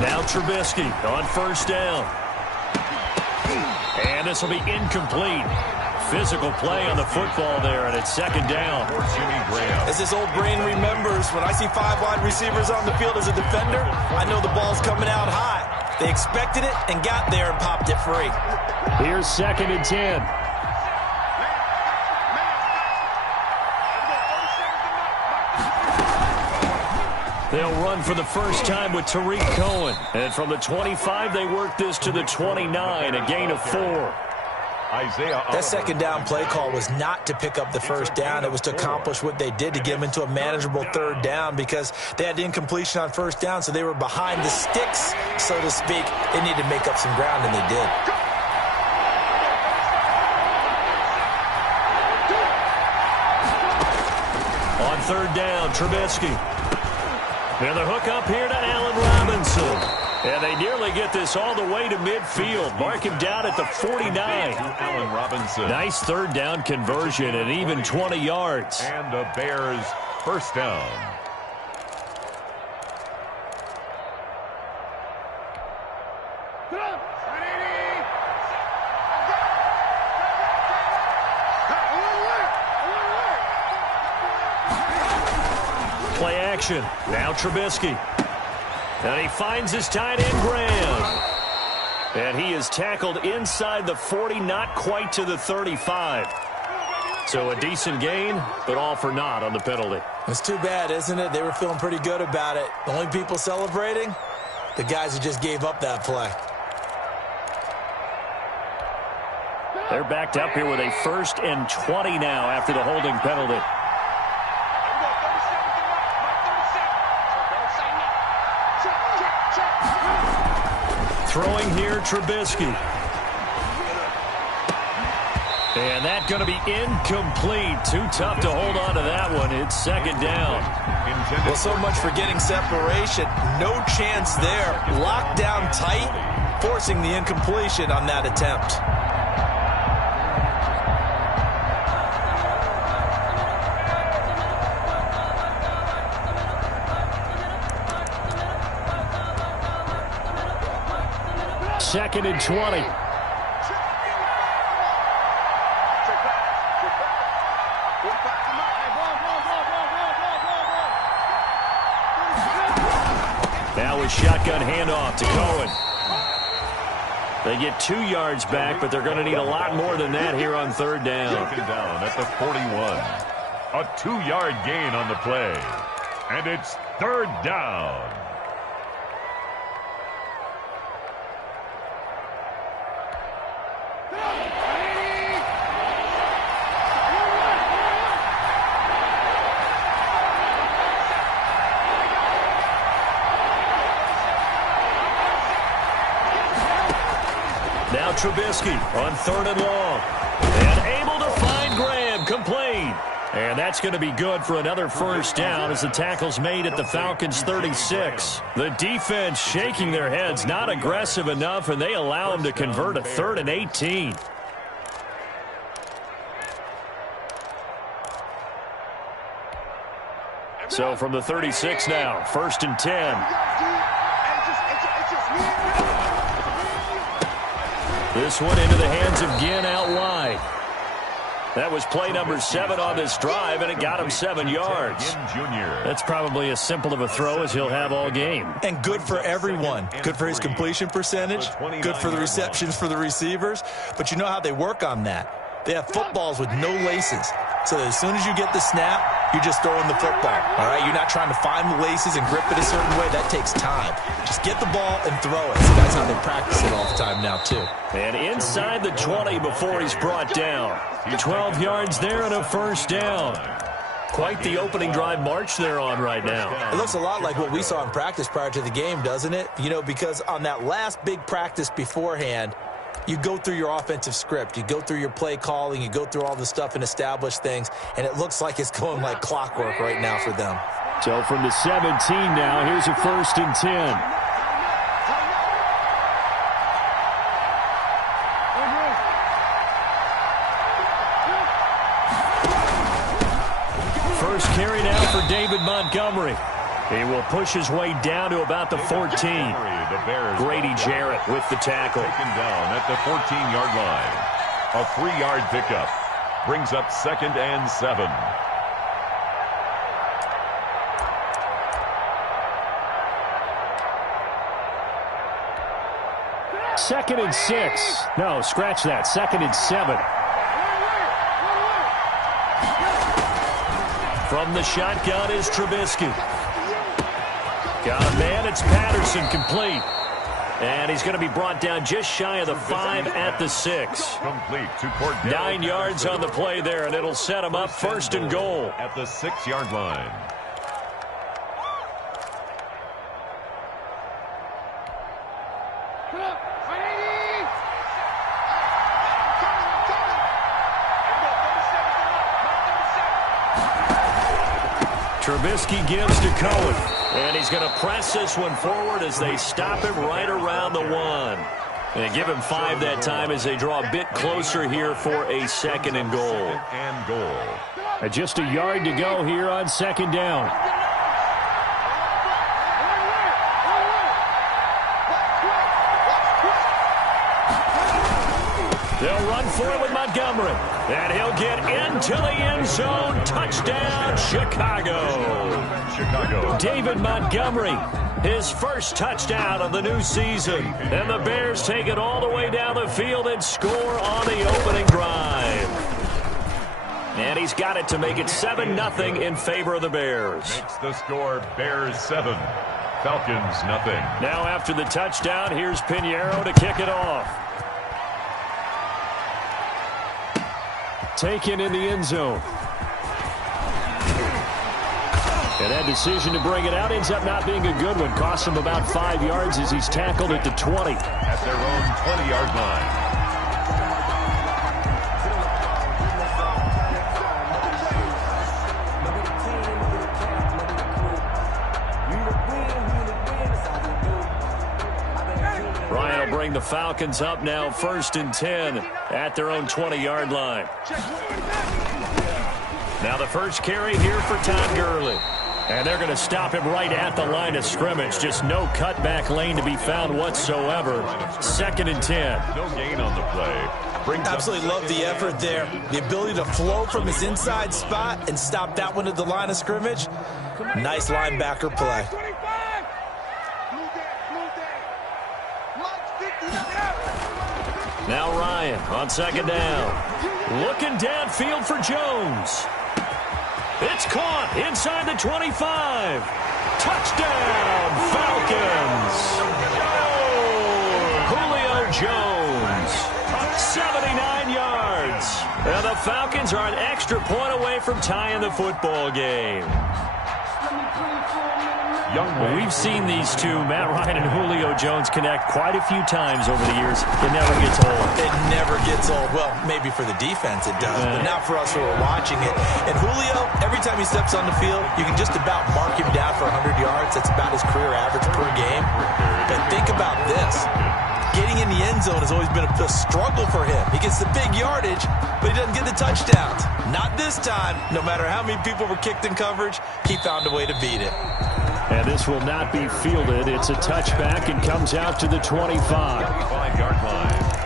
Now Trubisky on first down. And this will be incomplete. Physical play on the football there, and it's second down. As this old brain remembers, when I see 5 wide receivers on the field as a defender, I know the ball's coming out high. They expected it and got there and popped it free. Here's 2nd and 10. They'll run for the first time with Tariq Cohen. And from the 25, they work this to the 29, a gain of 4. That second down play call was not to pick up the first down. It was to accomplish what they did, to get them into a manageable 3rd down, because they had incompletion on first down, so they were behind the sticks, so to speak. They needed to make up some ground, and they did. On 3rd down, Trubisky. And the hook up here to Allen Robinson. And they nearly get this all the way to midfield. Mark him down at the 49. Allen Robinson. Nice 3rd down conversion and even 20 yards. And the Bears first down. Play action. Now Trubisky. And he finds his tight end, Graham. And he is tackled inside the 40, not quite to the 35. So a decent gain, but all for naught on the penalty. It's too bad, isn't it? They were feeling pretty good about it. The only people celebrating, the guys who just gave up that play. They're backed up here with a 1st and 20 now after the holding penalty. Throwing here, Trubisky. And that's going to be incomplete. Too tough to hold on to that one. It's 2nd down. Well, so much for getting separation. No chance there. Locked down tight, forcing the incompletion on that attempt. Second and 20. Now a shotgun handoff to Cohen. They get 2 yards back, but they're going to need a lot more than that here on 3rd down. 2nd down at the 41. A 2-yard gain on the play. And it's 3rd down. Now Trubisky on 3rd and long. And able to find Graham, complete. And that's going to be good for another first down as the tackle's made at the Falcons' 36. The defense shaking their heads, not aggressive enough, and they allow them to convert a 3rd and 18. So from the 36 now, 1st and 10. This one into the hands of Ginn out wide. That was play number 7 on this drive, and it got him 7 yards. That's probably as simple of a throw as he'll have all game. And good for everyone. Good for his completion percentage. Good for the receptions for the receivers. But you know how they work on that. They have footballs with no laces. So as soon as you get the snap, you're just throwing the football. All right? You're not trying to find the laces and grip it a certain way. That takes time. Just get the ball and throw it. So that's how they practice it all the time now, too. And inside the 20 before he's brought down. 12 yards there and a first down. Quite the opening drive march they're on right now. It looks a lot like what we saw in practice prior to the game, doesn't it? You know, because on that last big practice beforehand, you go through your offensive script. You go through your play calling. You go through all the stuff and establish things. And it looks like it's going like clockwork right now for them. So from the 17 now, here's a 1st and 10. First carry now for David Montgomery. He will push his way down to about the 14. Grady Jarrett with the tackle. Taken down at the 14-yard line. A 3-yard pickup brings up 2nd and 7. Second and 6. No, scratch that. 2nd and 7. From the shotgun is Trubisky. Got a man. It's Patterson, complete. And he's going to be brought down just shy of the 5 at the 6. Complete to Cordell. 9 yards on the play there, and it'll set him up 1st and goal. At the 6-yard line. Trubisky gives to Cohen. And he's going to press this one forward as they stop him right around the 1. And give him 5 that time as they draw a bit closer here for a 2nd and goal. And just a yard to go here on 2nd down. They'll run for it with Montgomery. And he'll get into the end zone. Touchdown, Chicago. David Montgomery, his first touchdown of the new season. And the Bears take it all the way down the field and score on the opening drive. And he's got it to make it 7-0 in favor of the Bears. Makes the score Bears 7, Falcons nothing. Now after the touchdown, here's Pinheiro to kick it off. Taken in the end zone. And that decision to bring it out ends up not being a good one. Costs him about 5 yards as he's tackled at the 20. At their own 20-yard line. Ryan will bring the Falcons up now 1st and 10 at their own 20-yard line. Now the first carry here for Todd Gurley. And they're going to stop him right at the line of scrimmage. Just no cutback lane to be found whatsoever. 2nd and 10. No gain on the play. Absolutely love the effort there. The ability to flow from his inside spot and stop that one at the line of scrimmage. Nice linebacker play. Now Ryan on 2nd down. Looking downfield for Jones. It's caught inside the 25. Touchdown, Falcons. Oh, Julio Jones. 79 yards. And the Falcons are an extra point away from tying the football game. We've seen these two, Matt Ryan and Julio Jones, connect quite a few times over the years. It never gets old. It never gets old. Well, maybe for the defense it does, but not for us who are watching it. And Julio, every time he steps on the field, you can just about mark him down for 100 yards. That's about his career average per game. But think about this. Getting in the end zone has always been a struggle for him. He gets the big yardage, but he doesn't get the touchdowns. Not this time. No matter how many people were kicked in coverage, he found a way to beat it. And this will not be fielded. It's a touchback and comes out to the 25. 5-yard line.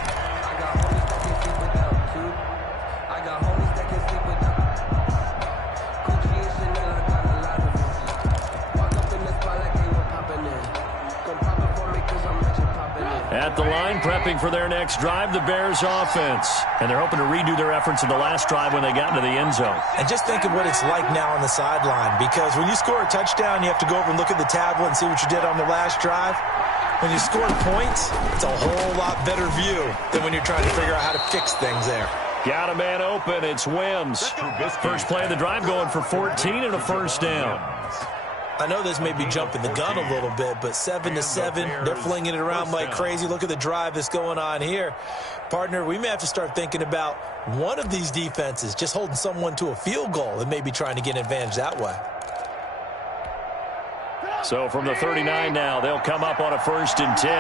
At the line, prepping for their next drive, the Bears offense. And they're hoping to redo their efforts in the last drive when they got into the end zone. And just think of what it's like now on the sideline, because when you score a touchdown, you have to go over and look at the tablet and see what you did on the last drive. When you score points, it's a whole lot better view than when you're trying to figure out how to fix things there. Got a man open. It's Wims. First play of the drive going for 14 and a first down. I know this may be jumping the gun a little bit, but 7-7, they're flinging it around like crazy. Look at the drive that's going on here. Partner, we may have to start thinking about one of these defenses just holding someone to a field goal and maybe trying to get an advantage that way. So from the 39 now, they'll come up on a 1st and 10.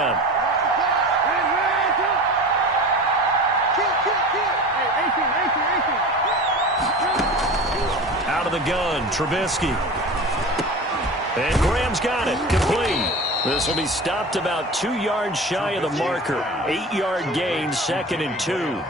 Out of the gun, Trubisky. And Graham's got it. Complete. This will be stopped about 2 yards shy of the marker. 8-yard gain, 2nd and 2.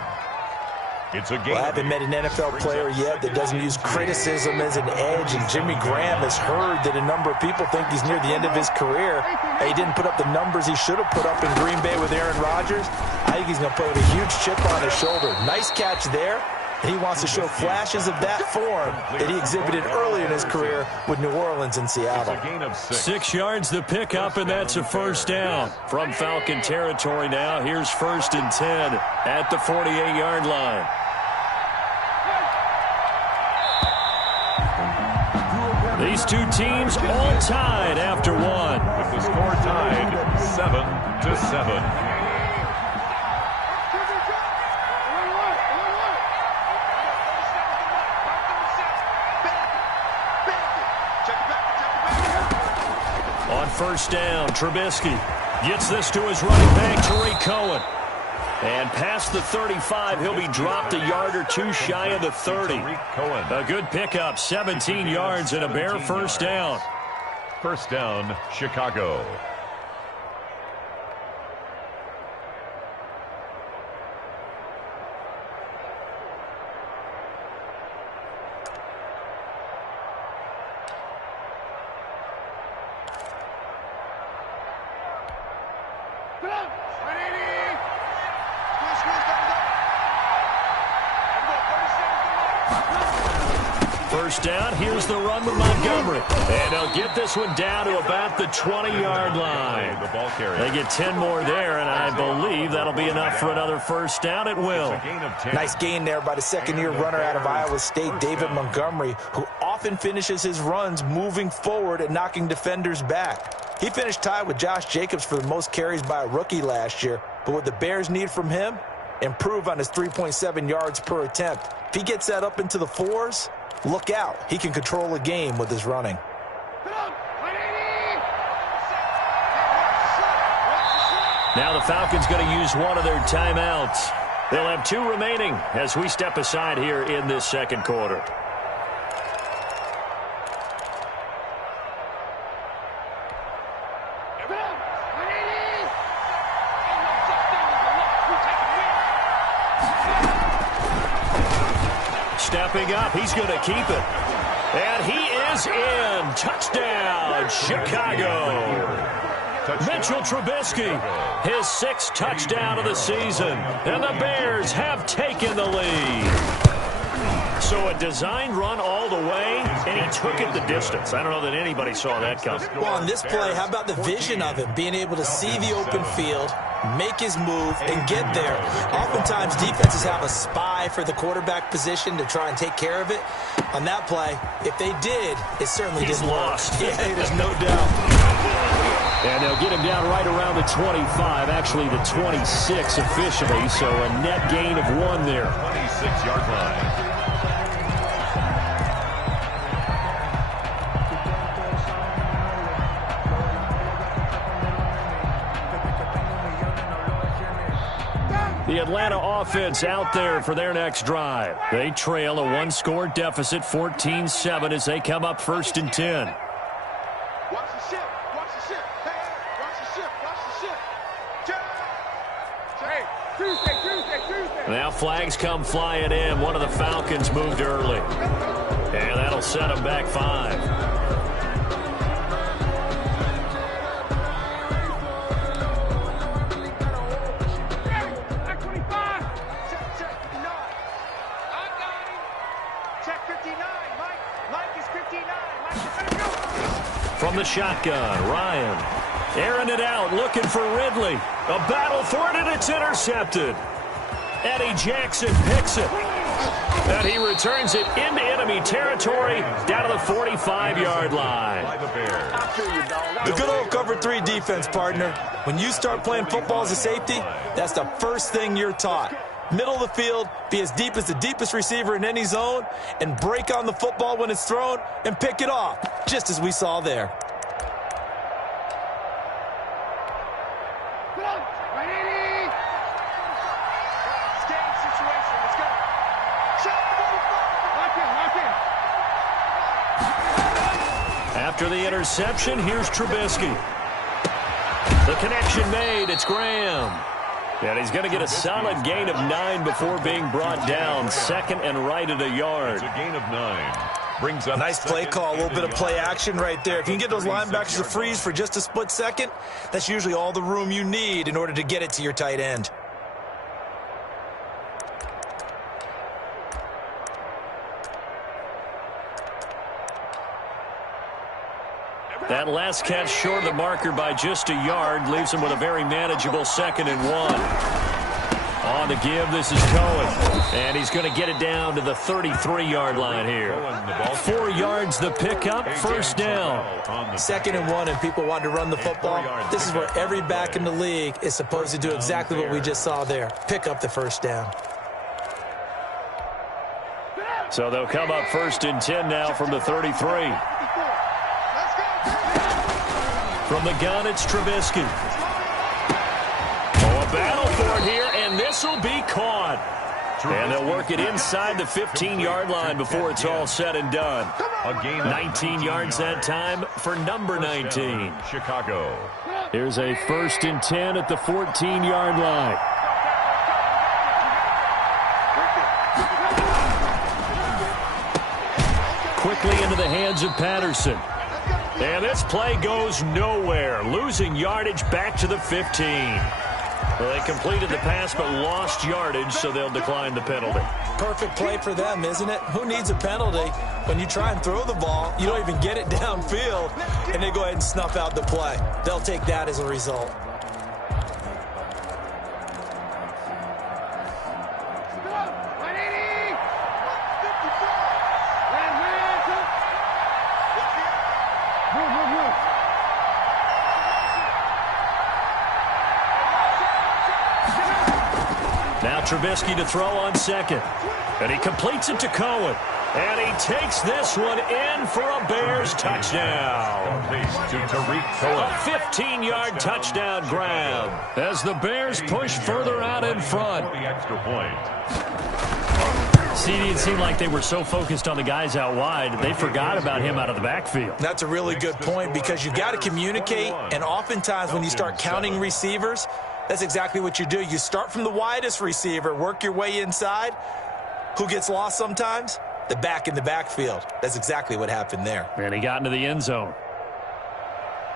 It's a game. Well, I haven't met an NFL player yet that doesn't use criticism as an edge, and Jimmy Graham has heard that a number of people think he's near the end of his career. He didn't put up the numbers he should have put up in Green Bay with Aaron Rodgers. I think he's going to play with a huge chip on his shoulder. Nice catch there. He wants to show flashes of that form that he exhibited early in his career with New Orleans and Seattle. 6 yards the pickup, and that's a first down. From Falcon territory now, here's 1st and 10 at the 48-yard line. These two teams all tied after one. With the score tied 7-7. On first down, Trubisky gets this to his running back, Tariq Cohen. And past the 35, he'll be dropped a yard or two shy of the 30. A good pickup, 17 yards and a bare first down. First down, Chicago. First down, here's the run with Montgomery. And they'll get this one down to about the 20-yard line. They get 10 more there, and I believe that'll be enough for another first down. It will. Nice gain there by the second-year runner out of Iowa State, David Montgomery, who often finishes his runs moving forward and knocking defenders back. He finished tied with Josh Jacobs for the most carries by a rookie last year, but what the Bears need from him, improve on his 3.7 yards per attempt. If he gets that up into the 4s, look out. He can control a game with his running. Now the Falcons going to use one of their timeouts. They'll have 2 remaining as we step aside here in this second quarter. Stepping up, he's going to keep it. And he is in. Touchdown, Chicago. Mitchell Trubisky, his 6th touchdown of the season. And the Bears have taken the lead. So a designed run all the way, and he took it the distance. I don't know that anybody saw that coming. Well, on this play, how about the vision of him? Being able to see the open field, make his move, and get there. Oftentimes, defenses have a spy for the quarterback position to try and take care of it. On that play, if they did, it certainly didn't work. Yeah, there's no doubt. And they'll get him down right around the 25, actually the 26 officially, so a net gain of 1 there. 26-yard line. The Atlanta offense out there for their next drive. They trail a 1-score deficit, 14-7, as they come up 1st and 10. Watch the ship. Watch the ship. Hey, watch the ship. Watch the ship. Hey, Tuesday. Now flags come flying in. One of the Falcons moved early. And that'll set them back 5. From the shotgun, Ryan airing it out, looking for Ridley. A battle for it, and it's intercepted. Eddie Jackson picks it. And he returns it into enemy territory down to the 45-yard line. The good old cover 3 defense, partner. When you start playing football as a safety, that's the first thing you're taught. Middle of the field, be as deep as the deepest receiver in any zone, and break on the football when it's thrown and pick it off, just as we saw there. After the interception, here's Trubisky. The connection made. It's Graham. And he's going to get a solid gain of 9 before being brought down. Second and right at a yard. It's a gain of 9. Brings up nice play call, a little bit of play action right there. If you can get those linebackers to freeze for just a split second, that's usually all the room you need in order to get it to your tight end. That last catch short of the marker by just a yard leaves him with a very manageable 2nd and 1. On the give, this is Cohen. And he's going to get it down to the 33-yard line here. 4 yards the pickup, first down. 2nd and 1, and people want to run the football. This is where every back in the league is supposed to do exactly what we just saw there. Pick up the first down. So they'll come up 1st and 10 now from the 33. From the gun, it's Trubisky. Oh, a battle for it here, and this will be caught. And they'll work it inside the 15-yard line before it's all said and done. 19 yards that time for number 19. Chicago. Here's a 1st and 10 at the 14-yard line. Quickly into the hands of Patterson. And this play goes nowhere. Losing yardage back to the 15. Well, they completed the pass but lost yardage, so they'll decline the penalty. Perfect play for them, isn't it? Who needs a penalty when you try and throw the ball, you don't even get it downfield, and they go ahead and snuff out the play. They'll take that as a result. Now Trubisky to throw on 2nd. And he completes it to Cohen. And he takes this one in for a Bears touchdown. To Tariq Cohen. A 15-yard touchdown grab as the Bears push further out in front. The extra point. See, it seemed like they were so focused on the guys out wide, they forgot about him out of the backfield. That's a really good point because you've got to communicate, and oftentimes when you start counting receivers, that's exactly what you do. You start from the widest receiver, work your way inside. Who gets lost sometimes? The back in the backfield. That's exactly what happened there. And he got into the end zone.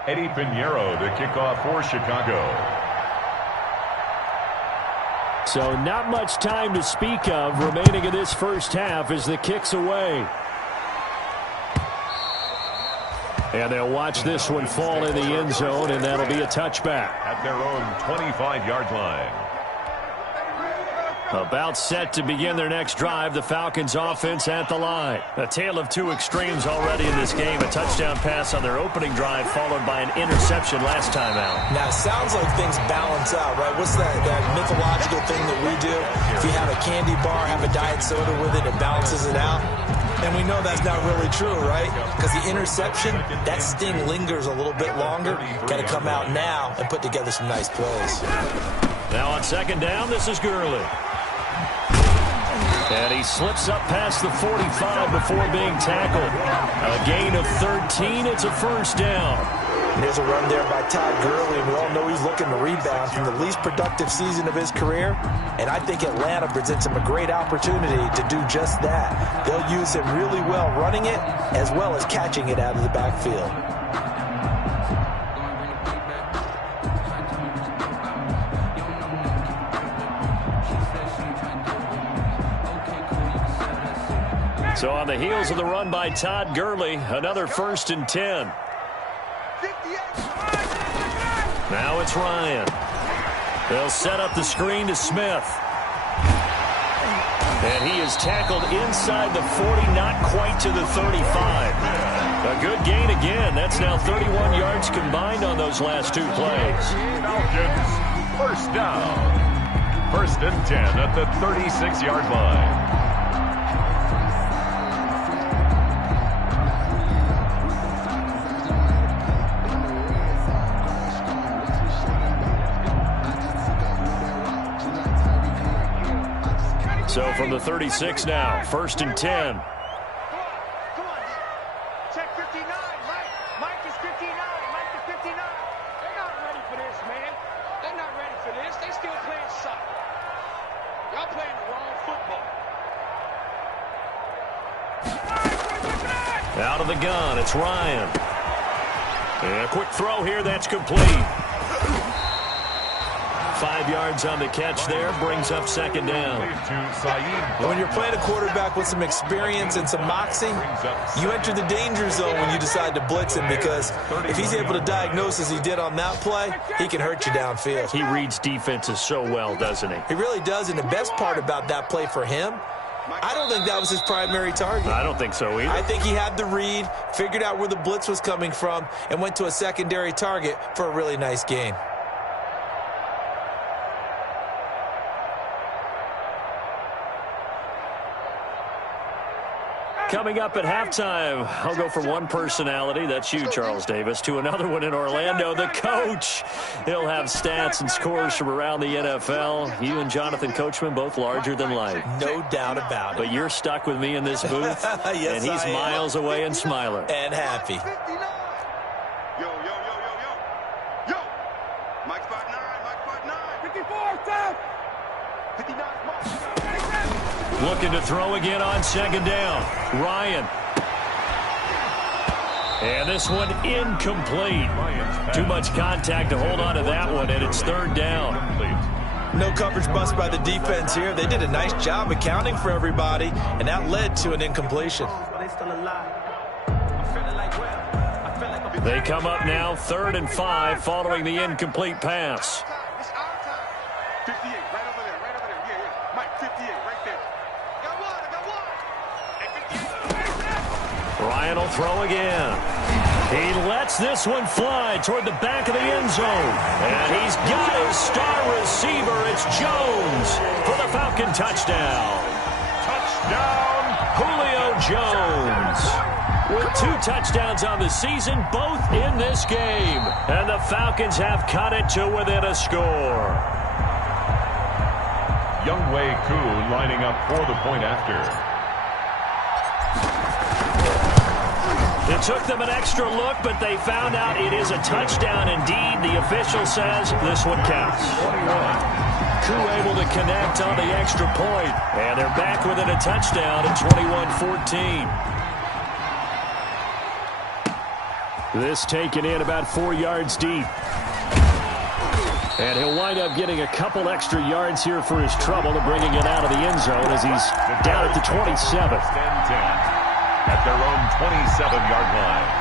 Eddie Pinheiro to kick off for Chicago. So not much time to speak of remaining in this first half as the kick's away. And they'll watch this one fall in the end zone, and that'll be a touchback. At their own 25-yard line. About set to begin their next drive, the Falcons offense at the line. A tale of two extremes already in this game. A touchdown pass on their opening drive followed by an interception last time out. Now, it sounds like things balance out, right? What's that mythological thing that we do? If you have a candy bar, have a diet soda with it, it balances it out. And we know that's not really true, right? Because the interception, that sting lingers a little bit longer. Got to come out now and put together some nice plays. Now on 2nd down, this is Gurley. And he slips up past the 45 before being tackled. A gain of 13. It's a first down. And there's a run there by Todd Gurley, and we all know he's looking to rebound from the least productive season of his career. And I think Atlanta presents him a great opportunity to do just that. They'll use him really well running it as well as catching it out of the backfield. So on the heels of the run by Todd Gurley, another 1st and 10. Now it's Ryan. They'll set up the screen to Smith. And he is tackled inside the 40, not quite to the 35. A good gain again. That's now 31 yards combined on those last two plays. Falcons, first down. 1st and 10 at the 36-yard line. So from the 36 now, 1st and 10. Come on. Check 59, Mike. Y'all playing the wrong football. Out of the gun, it's Ryan. And a quick throw here, that's complete. 5 yards on the catch there, brings up second down. And when you're playing a quarterback with some experience and some moxie, you enter the danger zone when you decide to blitz him, because if he's able to diagnose as he did on that play, he can hurt you downfield. He reads defenses so well, doesn't he? He really does, and the best part about that play for him, I don't think that was his primary target. I don't think so either. I think he had the read, figured out where the blitz was coming from, and went to a secondary target for a really nice gain. Coming up at halftime, I'll go from one personality, that's you, Charles Davis, to another one in Orlando, the coach. He'll have stats and scores from around the NFL. You and Jonathan Coachman, both larger than life. No doubt about it. But you're stuck with me in this booth, yes, and he's miles away and smiling. And happy. Yo, yo, yo, yo, yo. Yo. Mike 5'9", Mike 5'9". 54, stop. 59, Mike. Looking to throw again on second down. Ryan. And this one incomplete. Too much contact to hold on to that one, and it's third down. No coverage bust by the defense here. They did a nice job accounting for everybody, and that led to an incompletion. They come up now 3rd and 5 following the incomplete pass. It's our time. 58, right over there, right over there. Yeah. Mike, 58, right there. Got one, I got one. And 58. Ryan will throw again. He lets this one fly toward the back of the end zone. And he's got his star receiver. It's Jones for the Falcon touchdown. Touchdown! Julio Jones with 2 touchdowns on the season, both in this game. And the Falcons have cut it to within a score. Younghoe Koo lining up for the point after. It took them an extra look, but they found out it is a touchdown indeed. The official says this one counts. 21. Koo able to connect on the extra point, and they're back within a touchdown at 21-14. This taken in about 4 yards deep. And he'll wind up getting a couple extra yards here for his trouble to bringing it out of the end zone as he's down at the 27. At their own 27-yard line.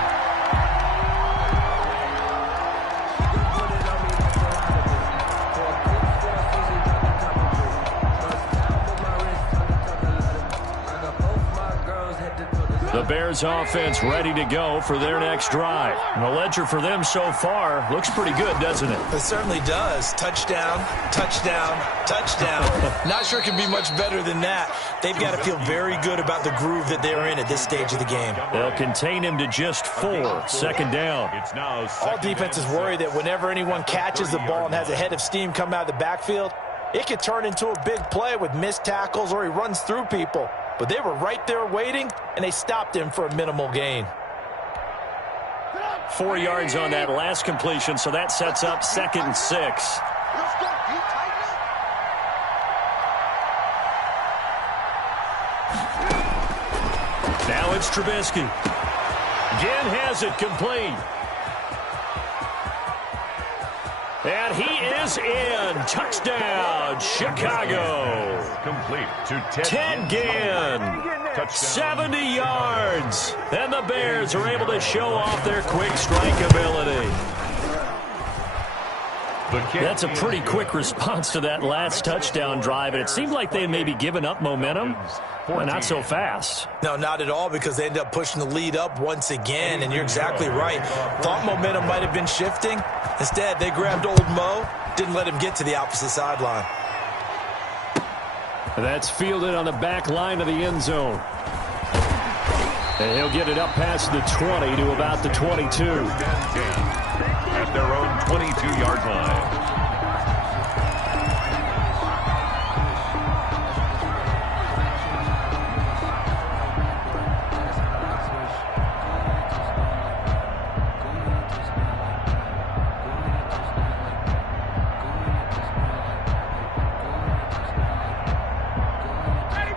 The Bears offense ready to go for their next drive. And the ledger for them so far looks pretty good, doesn't it? It certainly does. Touchdown, touchdown, touchdown. Not sure it can be much better than that. They've got to feel very good about the groove that they're in at this stage of the game. They'll contain him to just 4. Second down. It's now All defenses worry that whenever anyone catches the ball and has a head of steam come out of the backfield, it could turn into a big play with missed tackles or he runs through people. But they were right there waiting, and they stopped him for a minimal gain. 4 yards on that last completion, so that sets up 2nd and 6. Let's go. You tighten up. Now it's Trubisky. Again has it complete. And he is in. Touchdown, Chicago. complete to Ted Ginn. 70 yards. And the Bears are able to show off their quick strike ability. That's a pretty quick response to that last touchdown drive, and it seemed like they had maybe given up momentum. Well, not so fast. No, not at all, because they ended up pushing the lead up once again, and you're exactly right. Thought momentum might have been shifting. Instead, they grabbed old Mo, didn't let him get to the opposite sideline. That's fielded on the back line of the end zone. And he'll get it up past the 20 to about the 22. At their own 22-yard line.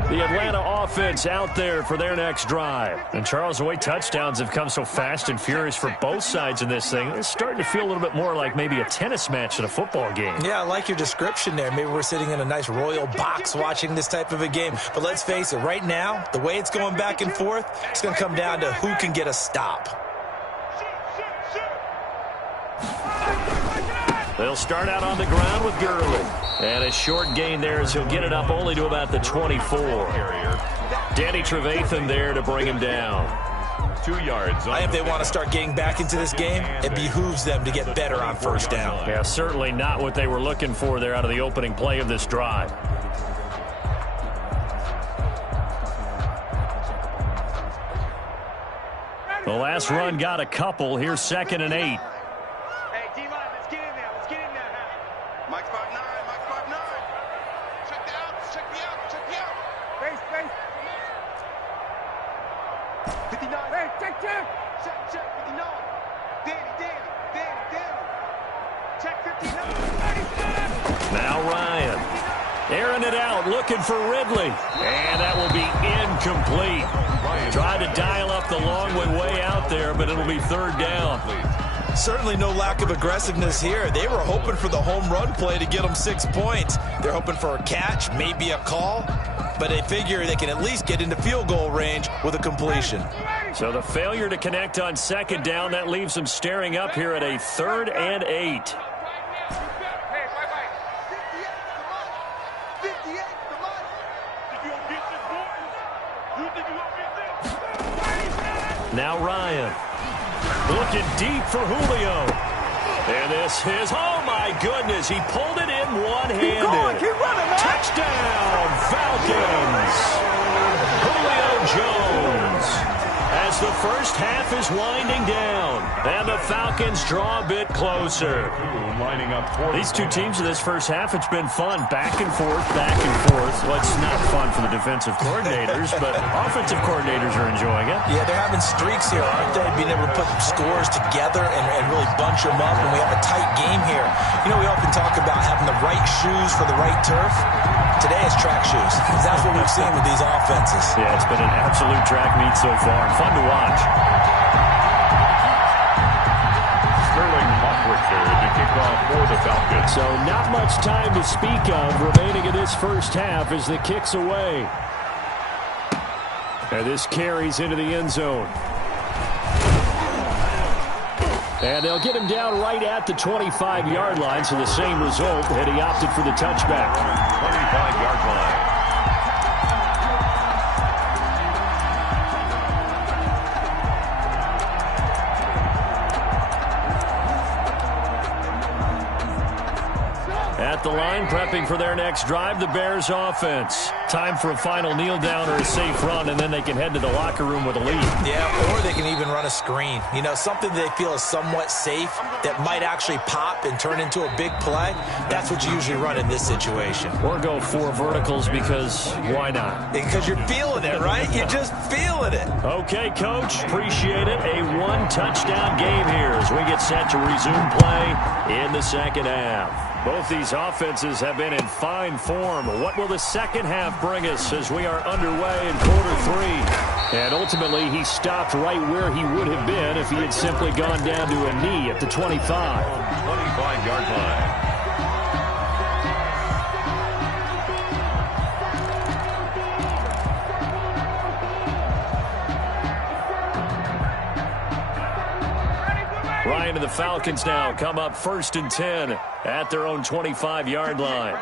The Atlanta offense out there for their next drive. And Charles, the way touchdowns have come so fast and furious for both sides in this thing, it's starting to feel a little bit more like maybe a tennis match than a football game. Yeah, I like your description there. Maybe we're sitting in a nice royal box watching this type of a game. But let's face it, right now, the way it's going back and forth, it's going to come down to who can get a stop. They'll start out on the ground with Gurley. And a short gain there as he'll get it up only to about the 24. Danny Trevathan there to bring him down. 2 yards. If they want to start getting back into this game, it behooves them to get better on first down. Yeah, certainly not what they were looking for there out of the opening play of this drive. The last run got a couple. Here's 2nd and 8. Mike's 5'9", Mike's 5'9". Check the outs, check the outs, check the outs. Face. 59. Hey, check. Check, 59. Danny. Check 59. Now Ryan. Airing it out, looking for Ridley. And that will be incomplete. Tried to dial up the long way out there, but it'll be 3rd down. Certainly no lack of aggressiveness here. They were hoping for the home run play to get them 6 points. They're hoping for a catch, maybe a call, but they figure they can at least get into field goal range with a completion. So the failure to connect on 2nd down, that leaves them staring up here at a 3rd and 8. Now Ryan. Looking deep for Julio. And this is, oh my goodness, he pulled it in one-handed. Keep running, man. Touchdown, Falcons. Julio Jones. As the first half is winding down, and the Falcons draw a bit closer. Lining up for These two teams in this first half, it's been fun. Back and forth, back and forth. Well, it's not fun for the defensive coordinators, but offensive coordinators are enjoying it. Yeah, they're having streaks here, aren't they? Being able to put scores together and really bunch them up, and we have a tight game here. You know, we often talk about having the right shoes for the right turf. Today it's track shoes. That's what we've seen with these offenses. Yeah, it's been an absolute track meet so far. Fun to watch. Sterling Hawkwitzer to kick off for the Falcons. So not much time to speak of remaining in this first half as the kick's away. And this carries into the end zone. And they'll get him down right at the 25-yard line, so the same result, and he opted for the touchback. 25-yard line. At the line, prepping for their next drive, the Bears offense. Time for a final kneel down or a safe run, and then they can head to the locker room with a lead. Yeah, or they can even run a screen. You know, something they feel is somewhat safe that might actually pop and turn into a big play. That's what you usually run in this situation. Or go 4 verticals because why not? Because you're feeling it, right? You're just feeling it. Okay, Coach. Appreciate it. A 1-touchdown game here as we get set to resume play in the second half. Both these offenses have been in fine form. What will the second half bring us as we are underway in quarter 3? And ultimately, he stopped right where he would have been if he had simply gone down to a knee at the 25. 25-yard line. Ryan and the Falcons now come up 1st and 10 at their own 25-yard line.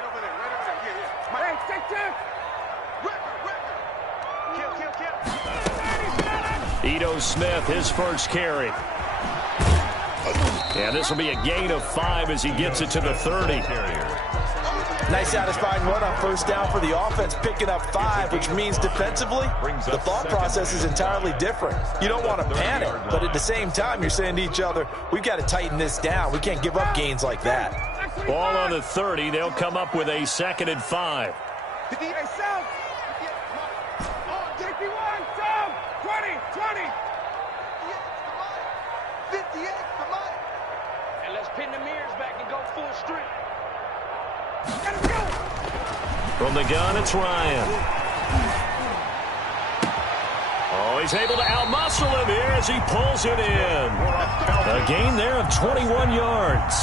Ito Smith, his first carry. And this will be a gain of 5 as he gets it to the 30. Nice satisfying run on first down for the offense, picking up 5, which means defensively, the thought process is entirely different. You don't want to panic, but at the same time, you're saying to each other, we've got to tighten this down. We can't give up gains like that. Ball on the 30. They'll come up with a 2nd and 5. And let's pin the mirrors back and go full strength. From the gun, it's Ryan. Oh, he's able to outmuscle him here as he pulls it in. A gain there of 21 yards.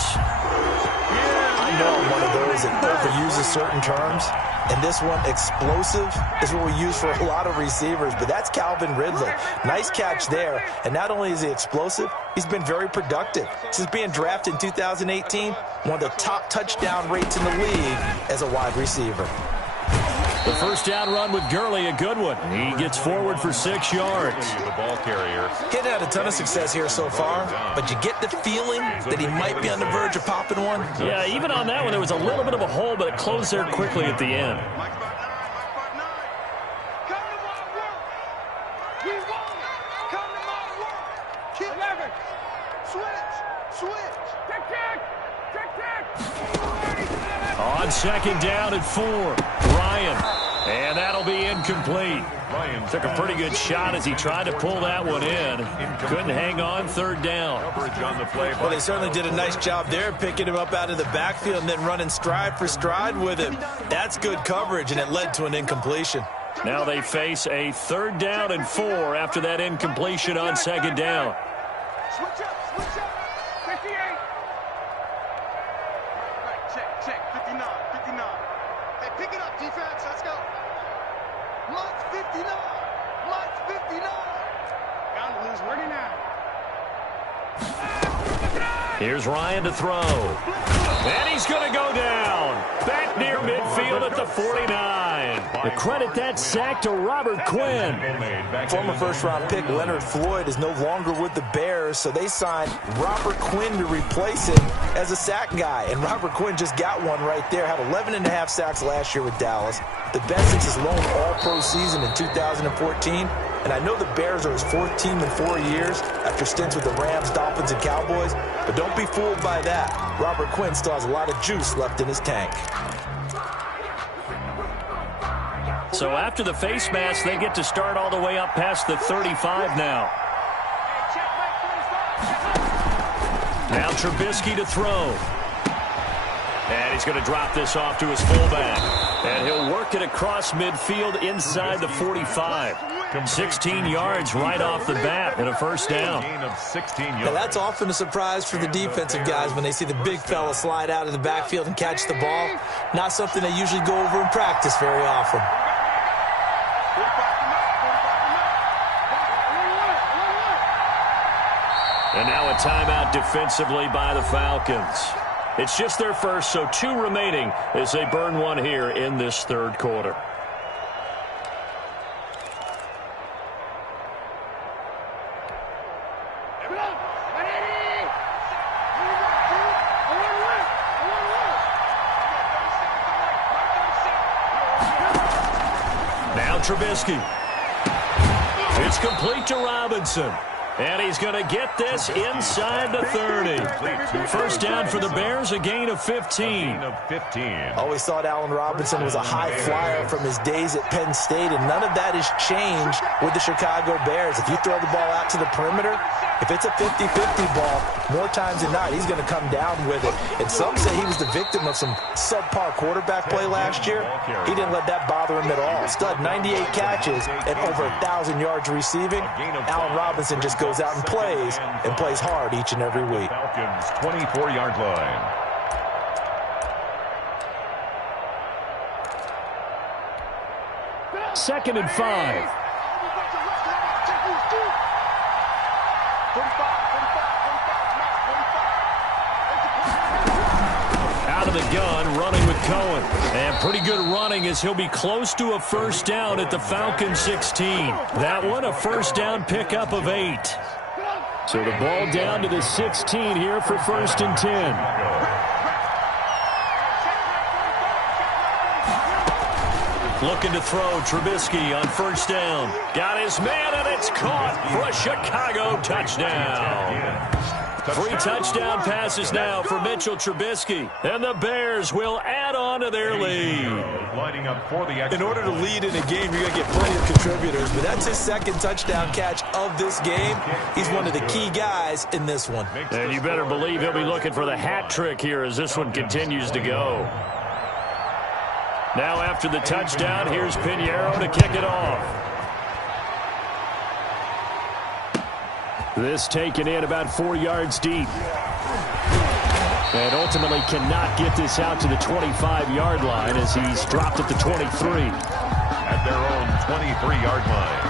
I know I'm one of those that overuses certain terms. And this one, explosive, is what we use for a lot of receivers. But that's Calvin Ridley. Nice catch there. And not only is he explosive, he's been very productive. Since being drafted in 2018, one of the top touchdown rates in the league as a wide receiver. The first down run with Gurley, a good one. He gets forward for 6 yards. The ball carrier. He hadn't had a ton of success here so far, but you get the feeling that he might be on the verge of popping one. Yeah, even on that one, there was a little bit of a hole, but it closed there quickly at the end. Mike spot 9, Mike spot 9. Come to my work. We want it. Come to my work. Keep 11. Switch. Tick. On second down at 4, Ryan. And that'll be incomplete. Took a pretty good shot as he tried to pull that one in. Couldn't hang on third down. Coverage on the play. Well, they certainly did a nice job there, picking him up out of the backfield and then running stride for stride with him. That's good coverage, and it led to an incompletion. Now they face a third down and 4 after that incompletion on second down. Switch up. 58. Right, check. 59. Hey, pick it up, defense. Let's go. Mike's 59. Bound to lose 39. Here's Ryan to throw. And he's going to go down. Back near midfield at the 49. To credit that sack to Robert Quinn. Former first-round pick Leonard Floyd is no longer with the Bears, so they signed Robert Quinn to replace him as a sack guy. And Robert Quinn just got one right there. Had 11.5 sacks last year with Dallas. The best since his lone all-pro season in 2014. And I know the Bears are his 4th team in 4 years after stints with the Rams, Dolphins, and Cowboys. But don't be fooled by that. Robert Quinn still has a lot of juice left in his tank. So after the face mask, they get to start all the way up past the 35 now. Now Trubisky to throw. And he's going to drop this off to his fullback. And he'll work it across midfield inside the 45. 16 yards right off the bat and a first down. Now that's often a surprise for the defensive guys when they see the big fella slide out of the backfield and catch the ball. Not something they usually go over in practice very often. And now a timeout defensively by the Falcons. It's just their first, so 2 remaining as they burn one here in this third quarter. Now Trubisky. It's complete to Robinson. And he's going to get this inside the 30. First down for the Bears, a gain of 15. Always thought Allen Robinson was a high flyer from his days at Penn State, and none of that has changed with the Chicago Bears. If you throw the ball out to the perimeter, if it's a 50-50 ball, more times than not, he's going to come down with it. And some say he was the victim of some subpar quarterback play last year. He didn't let that bother him at all. Stud, 98 catches and over 1,000 yards receiving. Allen Robinson just goes out and plays hard each and every week. Falcons 24-yard line. Second and 5. Out of the gun, running with Cohen. And pretty good running as he'll be close to a first down at the Falcons 16. That one, a first down pickup of 8. So the ball down to the 16 here for first and 10. Looking to throw, Trubisky on first down. Got his man, and it's caught for a Chicago touchdown. 3 touchdown passes now for Mitchell Trubisky. And the Bears will add on to their lead. Lining up for the extra. In order to lead in a game, you're going to get plenty of contributors. But that's his second touchdown catch of this game. He's one of the key guys in this one. And you better believe he'll be looking for the hat trick here as this one continues to go. Now after the touchdown, here's Pinheiro to kick it off. This taken in about 4 yards deep. And ultimately cannot get this out to the 25-yard line as he's dropped at the 23. At their own 23-yard line.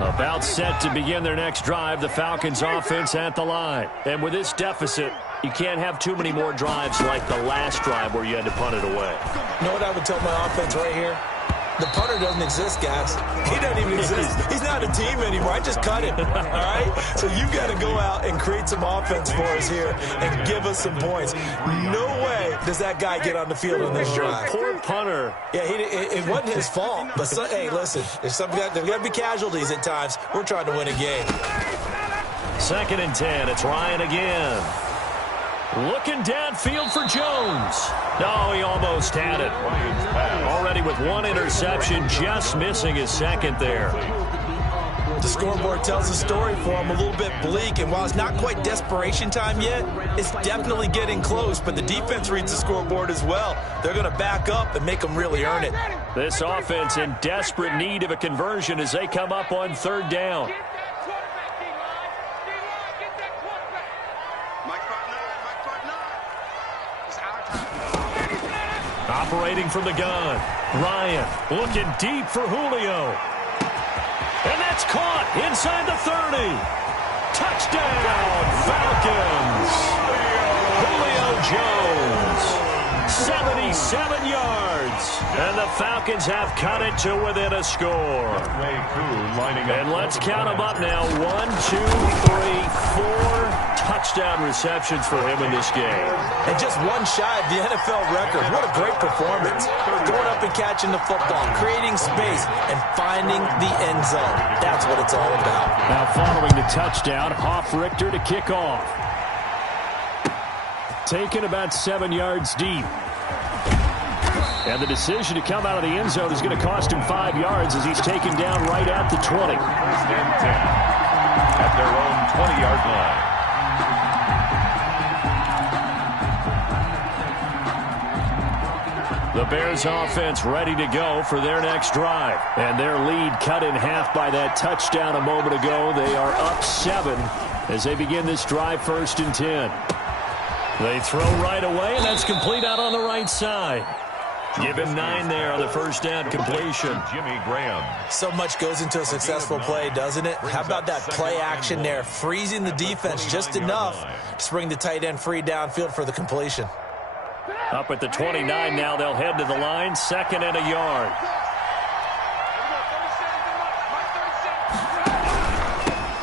About set to begin their next drive, the Falcons offense at the line. And with this deficit, you can't have too many more drives like the last drive where you had to punt it away. You know what I would tell my offense right here? The punter doesn't exist, guys. He doesn't even exist. He's not a team anymore. I just cut him, all right? So you've got to go out and create some offense for us here and give us some points. No way does that guy get on the field in this drive. Poor punter. Yeah, it wasn't his fault. But, hey, listen, there's got to be casualties at times. We're trying to win a game. 2nd and 10. It's Ryan again. Looking downfield for Jones. No, he almost had it. Already with 1 interception, just missing his 2nd there. The scoreboard tells the story for him, a little bit bleak, and while it's not quite desperation time yet, it's definitely getting close, but the defense reads the scoreboard as well. They're going to back up and make them really earn it. This offense in desperate need of a conversion as they come up on 3rd down. Operating from the gun. Ryan looking deep for Julio. And that's caught inside the 30. Touchdown, Falcons. Julio Jones. 77 yards. And the Falcons have cut it to within a score. And let's count them up now. 1, 2, 3, 4 touchdown receptions for him in this game. And just one shy of the NFL record. What a great performance. Going up and catching the football, creating space, and finding the end zone. That's what it's all about. Now following the touchdown, Richter to kick off. Taken about 7 yards deep. And the decision to come out of the end zone is going to cost him 5 yards as he's taken down right at the 20. 1st and 10 at their own 20-yard line. The Bears offense ready to go for their next drive. And their lead cut in half by that touchdown a moment ago. They are up 7 as they begin this drive 1st and 10. They throw right away, and that's complete out on the right side. Give him 9 there on the 1st down completion. Jimmy Graham. So much goes into a successful play, doesn't it? How about that play action there, freezing the defense just enough to bring the tight end free downfield for the completion. Up at the 29 now, they'll head to the line, 2nd and a yard.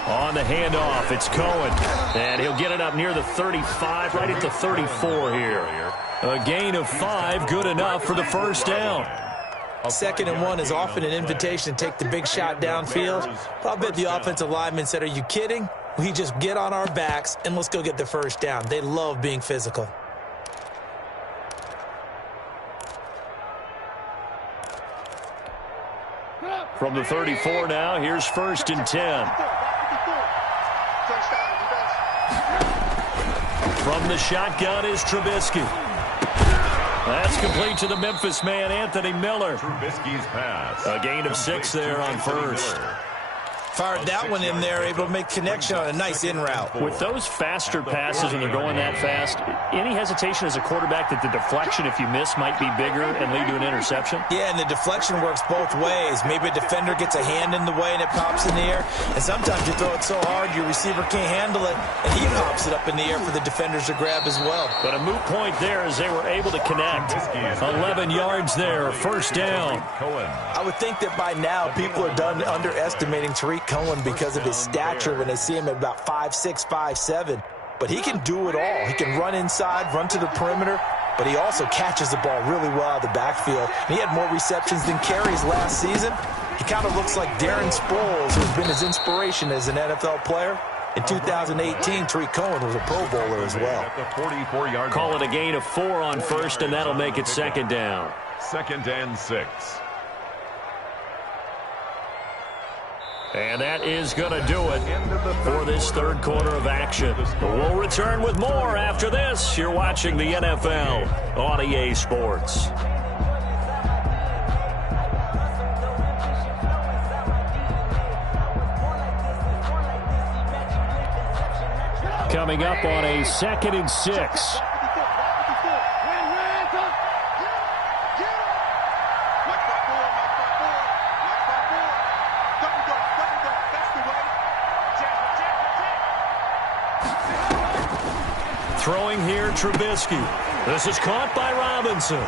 On the handoff, it's Cohen. And he'll get it up near the 35, right at the 34 here. A gain of 5, good enough for the 1st down. 2nd and 1 is often an invitation to take the big shot downfield. But I bet the offensive lineman said, are you kidding? We just get on our backs and let's go get the 1st down. They love being physical. From the 34 now, here's 1st and 10. From the shotgun is Trubisky. That's complete to the Memphis man, Anthony Miller. Trubisky's pass. A gain of 6 there on 1st. Fired that one in there, able to make connection on a nice in route. With those faster passes when they're going that fast, any hesitation as a quarterback that the deflection, if you miss, might be bigger and lead to an interception? Yeah, and the deflection works both ways. Maybe a defender gets a hand in the way and it pops in the air. And sometimes you throw it so hard your receiver can't handle it, and he pops it up in the air for the defenders to grab as well. But a moot point there as they were able to connect. 11 yards there, 1st down. I would think that by now people are done underestimating Tariq Cohen because of his stature when they see him at about 5'6", 5'7". But he can do it all. He can run inside, run to the perimeter, but he also catches the ball really well out of the backfield. And he had more receptions than carries last season. He kind of looks like Darren Sproles, who's been his inspiration as an NFL player. In 2018, Tariq Cohen was a Pro Bowler as well. Call it a gain of 4 on 1st, and that'll make it 2nd down. 2nd and 6. And that is going to do it for this third quarter of action. We'll return with more after this. You're watching the NFL on EA Sports. Coming up on a 2nd and 6. Throwing here, Trubisky. This is caught by Robinson.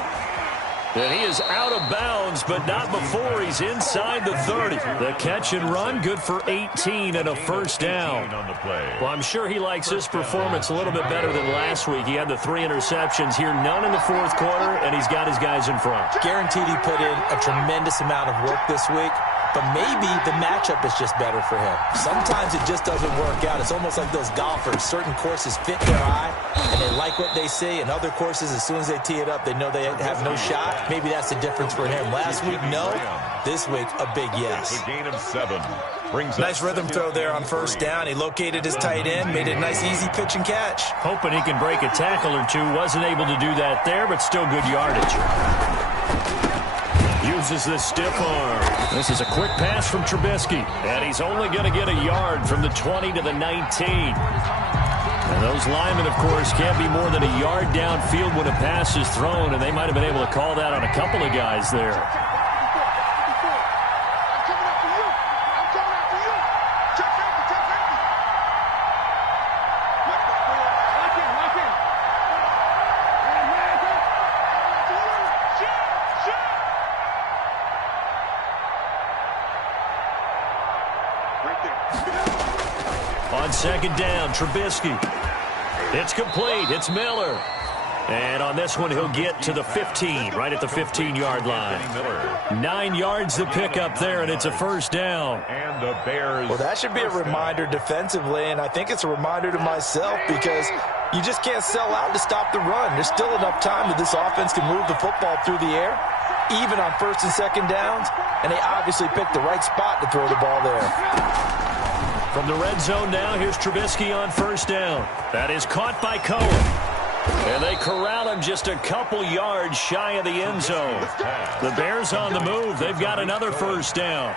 And he is out of bounds, but not before he's inside the 30. The catch and run, good for 18 and a first down. Well, I'm sure he likes his performance a little bit better than last week. He had the 3 interceptions here, none in the fourth quarter, and he's got his guys in front. Guaranteed he put in a tremendous amount of work this week, but maybe the matchup is just better for him. Sometimes it just doesn't work out. It's almost like those golfers. Certain courses fit their eye, and they like what they see, and other courses, as soon as they tee it up, they know they have no shot. Maybe that's the difference for him. Last week, no. This week, a big yes. A gain of 7. Nice rhythm throw there on first down. He located his tight end, made it a nice, easy pitch and catch. Hoping he can break a tackle or two. Wasn't able to do that there, but still good yardage. Uses the stiff arm. This is a quick pass from Trubisky. And he's only going to get a yard from the 20 to the 19. And those linemen, of course, can't be more than a yard downfield when a pass is thrown, and they might have been able to call that on a couple of guys there. On 2nd down, Trubisky. It's complete. It's Miller. And on this one, he'll get to the 15, right at the 15-yard line. 9 yards to pick up there, and it's a first down. And the Bears. Well, that should be a reminder defensively, and I think it's a reminder to myself because you just can't sell out to stop the run. There's still enough time that this offense can move the football through the air, even on 1st and 2nd downs, and they obviously picked the right spot to throw the ball there. From the red zone now, here's Trubisky on first down. That is caught by Cohen. And they corral him just a couple yards shy of the end zone. The Bears on the move. They've got another first down.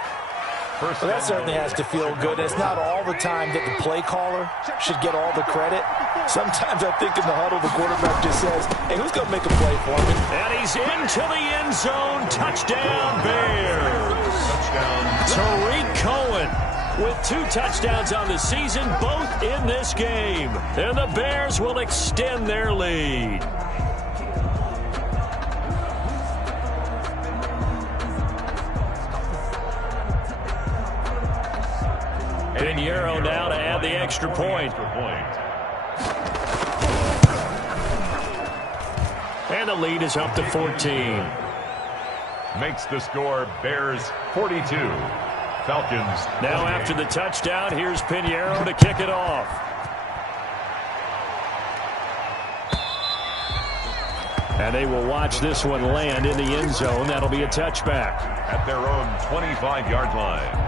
Well, that certainly has to feel good. It's not all the time that the play caller should get all the credit. Sometimes I think in the huddle, the quarterback just says, hey, who's going to make a play for me? And he's into the end zone. Touchdown, Bears. Touchdown. Tariq Cohen with 2 touchdowns on the season, both in this game. And the Bears will extend their lead. Pinheiro now to add the extra point. And the lead is up to 14. Makes the score Bears 42. Falcons. Now after the touchdown, here's Pinheiro to kick it off. And they will watch this one land in the end zone. That'll be a touchback. At their own 25-yard line.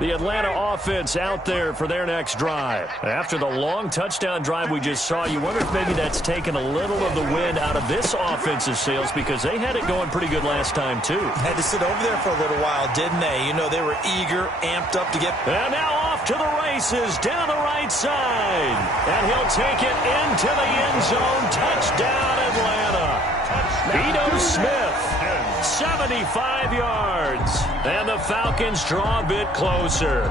The Atlanta offense out there for their next drive. After the long touchdown drive we just saw, you wonder if maybe that's taken a little of the wind out of this offensive sails because they had it going pretty good last time, too. Had to sit over there for a little while, didn't they? You know, they were eager, amped up to get... And now off to the races down the right side. And he'll take it into the end zone. Touchdown, Atlanta. Ito Smith. 75 yards. And the Falcons draw a bit closer.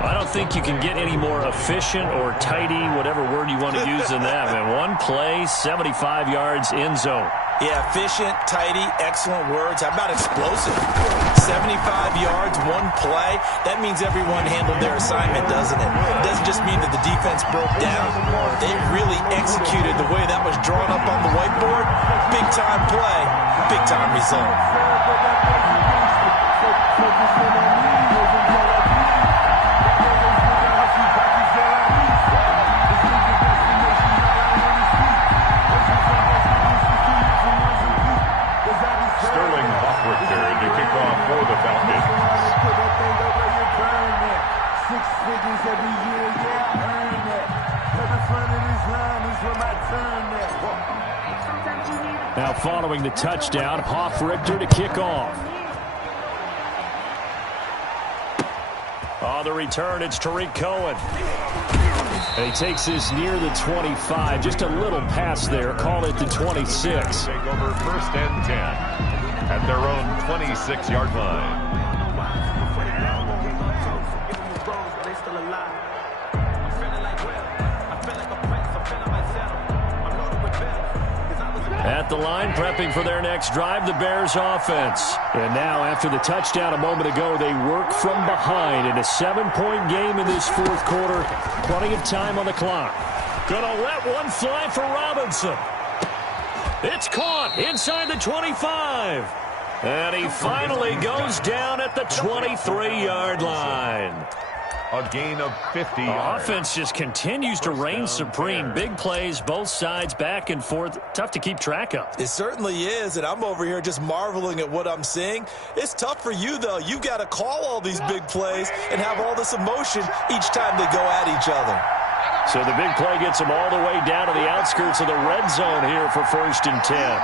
I don't think you can get any more efficient or tidy, whatever word you want to use in that. Man, one play, 75 yards, end zone. Yeah, efficient, tidy, excellent words. How about explosive? 75 yards, one play. That means everyone handled their assignment, doesn't it? It doesn't just mean that the defense broke down. They really executed the way that was drawn up on the whiteboard. Big-time play, big-time result. handoff following the touchdown. Hoff-Richter to kick off. On the return, it's Tariq Cohen. And he takes this near the 25. Just a little pass there. Call it the 26. Take over 1st and 10 at their own 26-yard line. At the line, prepping for their next drive, the Bears offense. And now, after the touchdown a moment ago, they work from behind in a 7-point game in this 4th quarter. Plenty of time on the clock. Gonna let one fly for Robinson. It's caught inside the 25. And he finally goes down at the 23-yard line. A gain of 50 yards. The offense just continues to reign supreme. Big plays, both sides, back and forth. Tough to keep track of. It certainly is, and I'm over here just marveling at what I'm seeing. It's tough for you, though. You've got to call all these big plays and have all this emotion each time they go at each other. So the big play gets them all the way down to the outskirts of the red zone here for 1st and 10.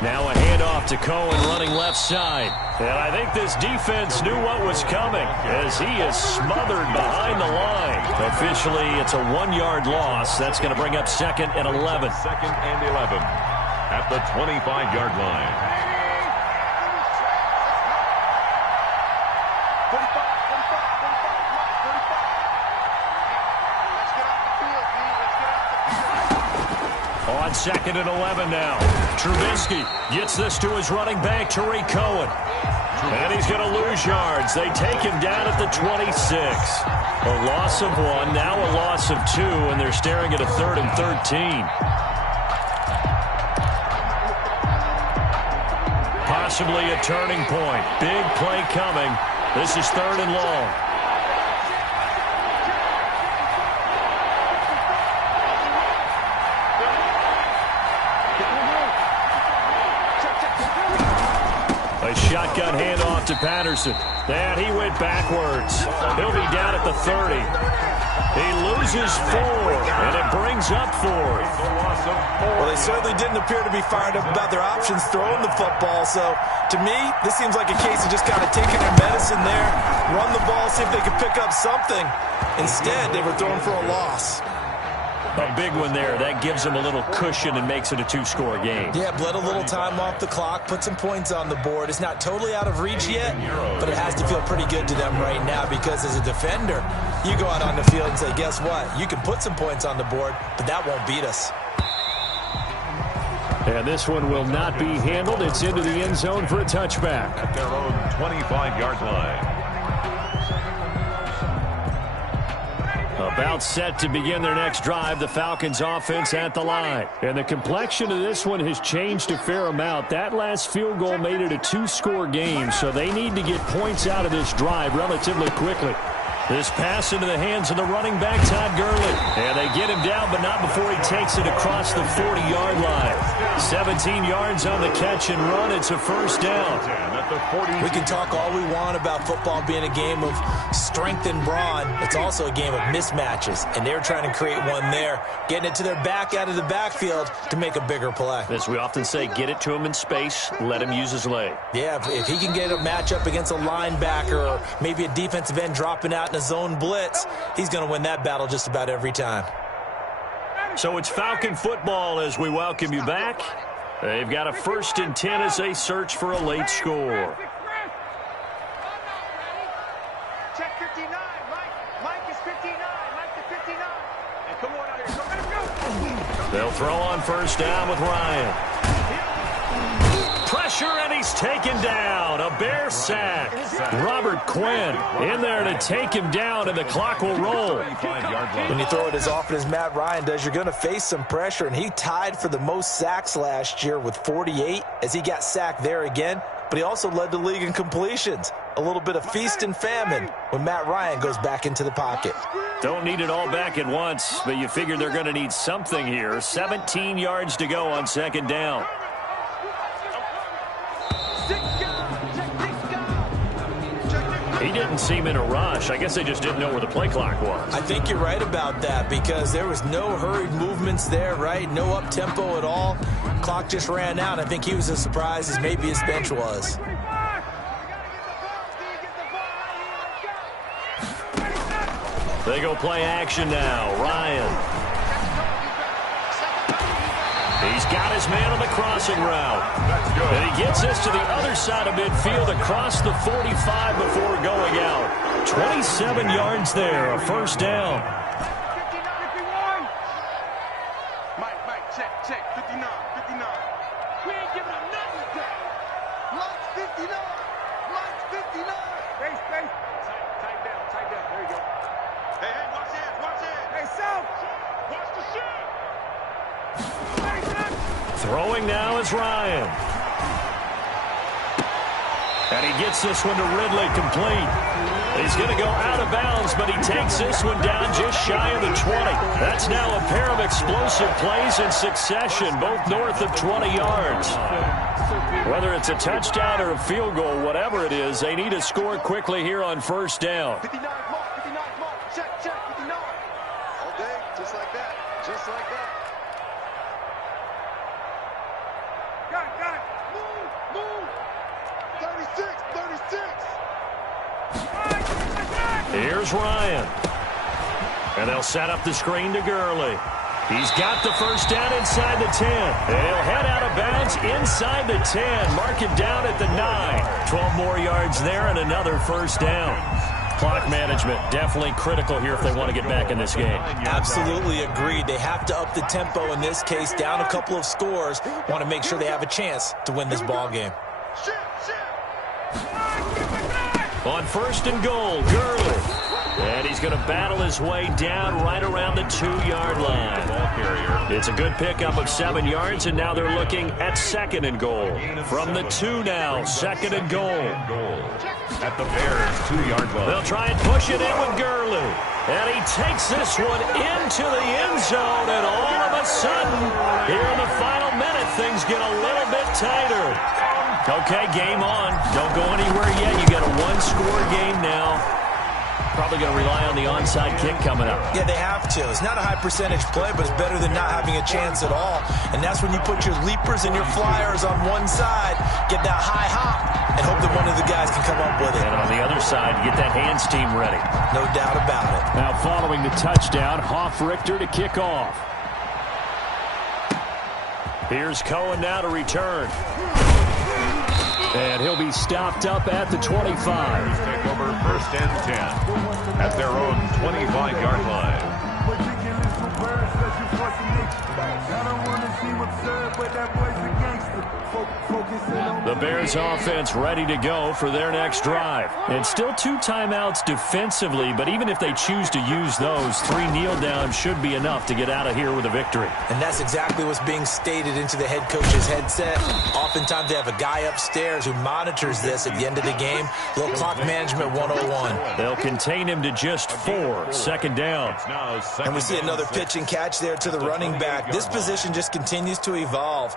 Now a handoff to Cohen running left side. And I think this defense knew what was coming as he is smothered behind the line. Officially, it's a 1-yard loss. That's going to bring up 2nd and 11. 2nd and 11 at the 25-yard line. On 2nd and 11 now. Trubisky gets this to his running back, Tariq Cohen. And he's going to lose yards. They take him down at the 26. A loss of 1, now a loss of 2, and they're staring at a 3rd and 13. Possibly a turning point. Big play coming. This is 3rd and long. A shotgun handoff to Patterson. And he went backwards. He'll be down at the 30. He loses 4, and it brings up 4th. Well, they certainly didn't appear to be fired up about their options throwing the football. So, to me, this seems like a case of just kind of taking their medicine there, run the ball, see if they could pick up something. Instead, they were throwing for a loss. A big one there. That gives them a little cushion and makes it a 2-score game. Yeah, bled a little time off the clock, put some points on the board. It's not totally out of reach yet, but it has to feel pretty good to them right now because as a defender, you go out on the field and say, guess what? You can put some points on the board, but that won't beat us. And this one will not be handled. It's into the end zone for a touchback. At their own 25-yard line. About set to begin their next drive, the Falcons offense at the line. And the complexion of this one has changed a fair amount. That last field goal made it a 2-score game, so they need to get points out of this drive relatively quickly. This pass into the hands of the running back, Todd Gurley. And they get him down, but not before he takes it across the 40-yard line. 17 yards on the catch and run. It's a 1st down. We can talk all we want about football being a game of strength and brawn. It's also a game of mismatches, and they're trying to create one there, getting it to their back out of the backfield to make a bigger play. As we often say, get it to him in space, let him use his leg. Yeah, if he can get a matchup against a linebacker or maybe a defensive end dropping out in a zone blitz, he's going to win that battle just about every time. So it's Falcon football as we welcome you back. They've got a 1st and 10 as they search for a late score. Check 59. Mike is 59. Mike is 59. And come on out here. They'll throw on 1st down with Ryan. Pressure, and he's taken down. A Bear sack. Robert Quinn in there to take him down, and the clock will roll. When you throw it as often as Matt Ryan does, you're going to face some pressure, and he tied for the most sacks last year with 48 as he got sacked there again, but he also led the league in completions. A little bit of feast and famine when Matt Ryan goes back into the pocket. Don't need it all back at once, but you figure they're going to need something here. 17 yards to go on 2nd down. He didn't seem in a rush. I guess they just didn't know where the play clock was. I think you're right about that because there was no hurried movements there, right? No up-tempo at all. Clock just ran out. I think he was as surprised as maybe his bench was. They go play action now. Ryan. He's got his man on the crossing route. And he gets this to the other side of midfield across the 45 before going out. 27 yards there, a first down. Mike, check. 59. We ain't giving him nothing today. Mike's 59. Mike's 59. Space. Tight down. There you go. Hey, watch it. Hey, South. Watch the shot. Throwing now is Ryan. And he gets this one to Ridley complete. He's going to go out of bounds, but he takes this one down just shy of the 20. That's now a pair of explosive plays in succession, both north of 20 yards. Whether it's a touchdown or a field goal, whatever it is, they need to score quickly here on first down. 59 mark. Check, 59. All day, just like that. Got it. Move. 36. Here's Ryan. And they'll set up the screen to Gurley. He's got the first down inside the 10. And he'll head out of bounds inside the 10. Mark it down at the 9. 12 more yards there and another first down. Clock management definitely critical here if they want to get back in this game. Absolutely agreed. They have to up the tempo in this case, down a couple of scores. Want to make sure they have a chance to win this ball game. On first and goal, Gurley. And he's going to battle his way down right around the 2-yard line. It's a good pickup of 7 yards, and now they're looking at second and goal. From the 2 now, second and goal. At the Bears' 2-yard line. They'll try and push it in with Gurley. And he takes this one into the end zone, and all of a sudden, here in the final minute, things get a little bit tighter. Okay, game on. Don't go anywhere yet. You got a one-score game now. Probably going to rely on the onside kick coming up. Yeah, they have to. It's not a high percentage play, but it's better than not having a chance at all. And that's when you put your leapers and your flyers on one side, get that high hop, and hope that one of the guys can come up with it. And on the other side, get that hands team ready. No doubt about it. Now following the touchdown, Hoff-Richter to kick off. Here's Cohen now to return. And he'll be stopped up at the 25. Take over first and 10 at their own 25-yard line. The Bears offense ready to go for their next drive. And still 2 timeouts defensively, but even if they choose to use those, 3 kneel downs should be enough to get out of here with a victory. And that's exactly what's being stated into the head coach's headset. Oftentimes they have a guy upstairs who monitors this at the end of the game. Little clock management 101. They'll contain him to just 4, second down. And we see another pitch and catch there to the running back. This position just continues to evolve.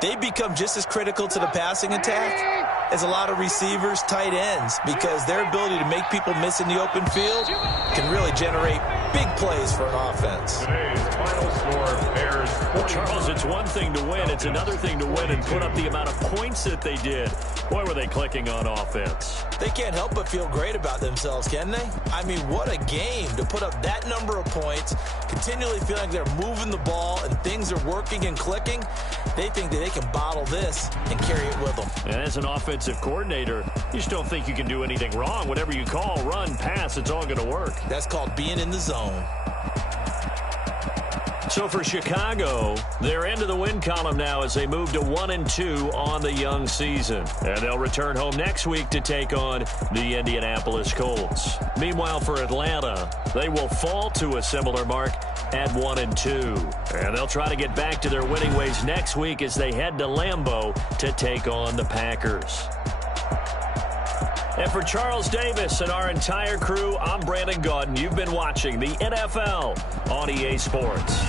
They become just as critical to the passing attack as a lot of receivers, tight ends, because their ability to make people miss in the open field can really generate big plays for an offense. Today's final score, Bears. Well, Charles, it's one thing to win. It's another thing to win and put up the amount of points that they did. Boy, were they clicking on offense. They can't help but feel great about themselves, can they? I mean, what a game to put up that number of points, continually feeling like they're moving the ball and things are working and clicking. They think that they can bottle this and carry it with them. And as an offensive coordinator, you just don't think you can do anything wrong. Whatever you call, run, pass, it's all going to work. That's called being in the zone. So for Chicago, they're into the win column now as they move to 1-2 on the young season. And they'll return home next week to take on the Indianapolis Colts. Meanwhile, for Atlanta, they will fall to a similar mark at 1-2. And they'll try to get back to their winning ways next week as they head to Lambeau to take on the Packers. And for Charles Davis and our entire crew, I'm Brandon Gaudin. You've been watching the NFL on EA Sports.